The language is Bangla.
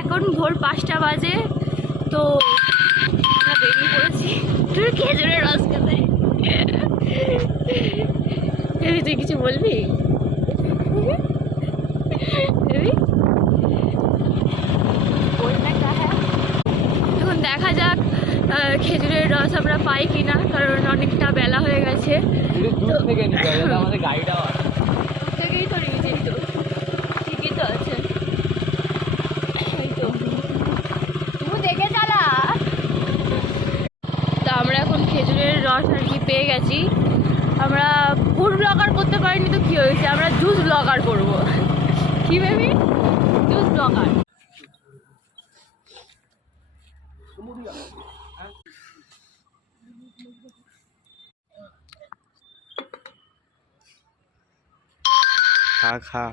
এখন ভোর 5টা বাজে, তো আমরা বেরিয়ে পড়েছি খেজুরের রস খেতে। তুই কিছু বলবি? এখন দেখা যাক খেজুরের রস আমরা পাই কিনা, কারণ অনেকটা বেলা হয়ে গেছে। থেকেই তো নিয়েছি, তো ঠিকই তো আছে। এই তো তুই দেখে চালা। তা আমরা এখন খেজুরের রস আর কি পেয়ে গেছি। আমরা ফুড ব্লগার করতে পারিনি তো কি হয়েছে, আমরা জুস ব্লগার করবো। কি ভেবি? Juice blogger. খা খা।